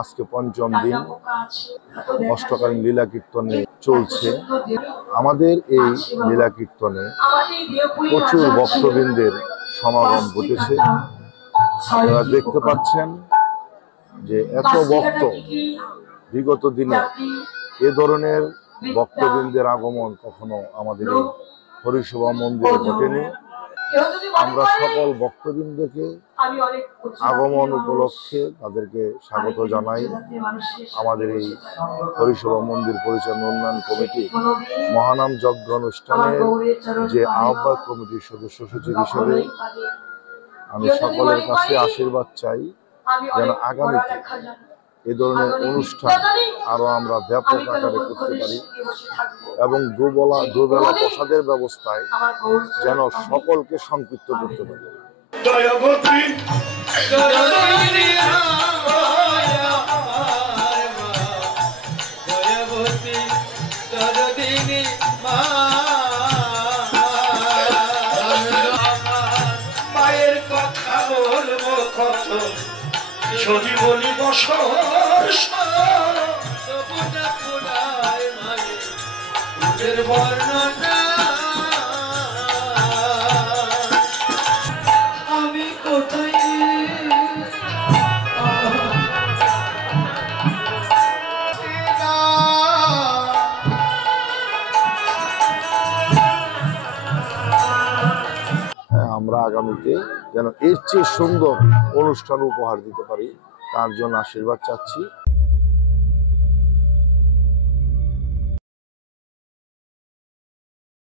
আজকে পঞ্চম দিন অষ্টকালীন লীলা কীর্তনে চলছে। আমাদের এই লীলা কীর্তনে প্রচুর ভক্তবৃন্দের সমাগম ঘটেছে। আপনারা দেখতে পাচ্ছেন যে এত ভক্ত, বিগত দিনে এ ধরনের ভক্তবৃন্দের আগমন কখনো আমাদের এই হরিসভা মন্দিরে ঘটেনি। আমরা সকল ভক্তবৃন্দকে আগমন উপলক্ষে তাদেরকে স্বাগত জানাই। আমাদের এই হরিসভা মন্দির পরিচালনা উন্নয়ন কমিটি মহানাম যজ্ঞ অনুষ্ঠানের যে আহ্বায়ক কমিটির সদস্য সচিব হিসেবে আমি সকলের কাছে আশীর্বাদ চাই যেন আগামীতে এ ধরনের অনুষ্ঠান আরো আমরা ব্যাপক আকারে করতে পারি এবং দুবেলা প্রসাদের ব্যবস্থায় যেন সকলকে সম্পৃক্ত করতে পারি। মায়ের কথা বলবো কত যদি বলি বছর বর্ণনা আমি কোথায় আমরা আগামীতে যেন এর চেয়ে সুন্দর অনুষ্ঠান উপহার দিতে পারি তার জন্য আশীর্বাদ চাচ্ছি।